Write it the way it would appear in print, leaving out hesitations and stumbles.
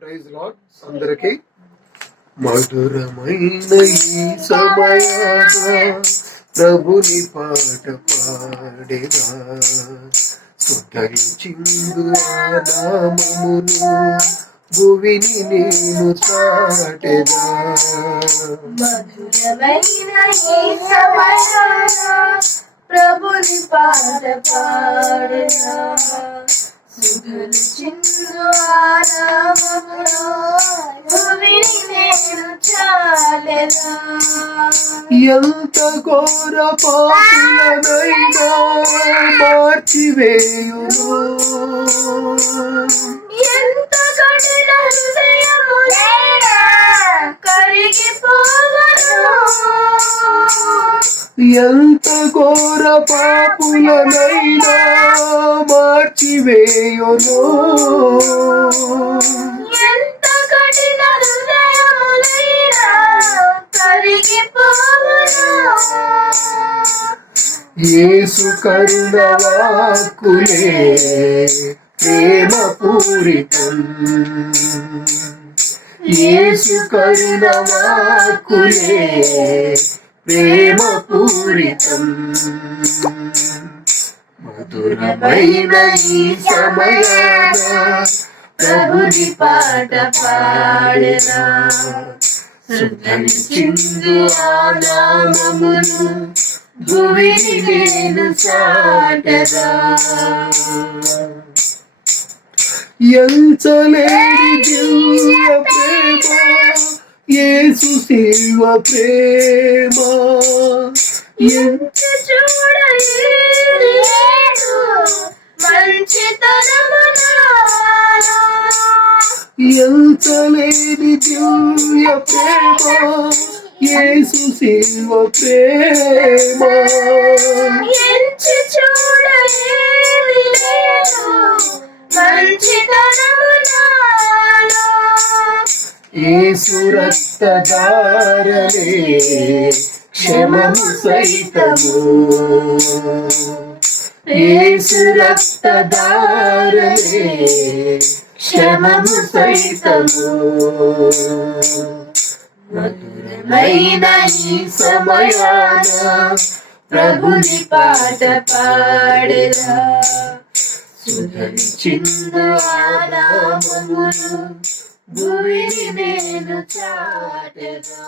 Praise lord అందరికీ మధురమైన ఈ సమయాన ప్రభుని పాట పాడేదా సుధరించిందు ఆ నామమును భువిని నేను చాటెదా మధురమైన ఈ సమయాన ప్రభుని పాట పాడేదా సుధరించిందు ఆ నామమును భువిని నేను చాటెదా ఎంత ఘోర పాపులనైనా మార్చివేయును ఎంత కఠిన హృదయములైనా కరిగిపోవను ఎంత ఘోర పాపులనైనా మార్చివేయును ఎంత కఠిన హృదయములైనా కరిగిపోవను యేసు కరుణ వాక్కులే ప్రేమ పూరితం యేసు కరుణ వాక్కులే ప్రేమ పూరితం మధురమైన ఈ సమయాన ప్రభుని పాట పాడెదా సుధరించిందు ఆ నామమును భువిని నేను చాటెదా ఎంచలేని దివ్య ప్రేమ యేసు శివ ప్రేమ ఎంత చూడలేని లేదు మంచితనము నాలో ఎంచలేని దివ్య ప్రేమ యేసు శివ ప్రేమ ఎంచి చూడలేని లేదు మంచితనము నాలో యేసు రక్తధారలే క్షమము సైతము యేసు రక్తధారలే క్షమము సైతము మధురమైన ఈ సమయాన ప్రభుని పాట పాడెదా సుధరించిందు ఆ నామమును భువిని నేను చాటెదా.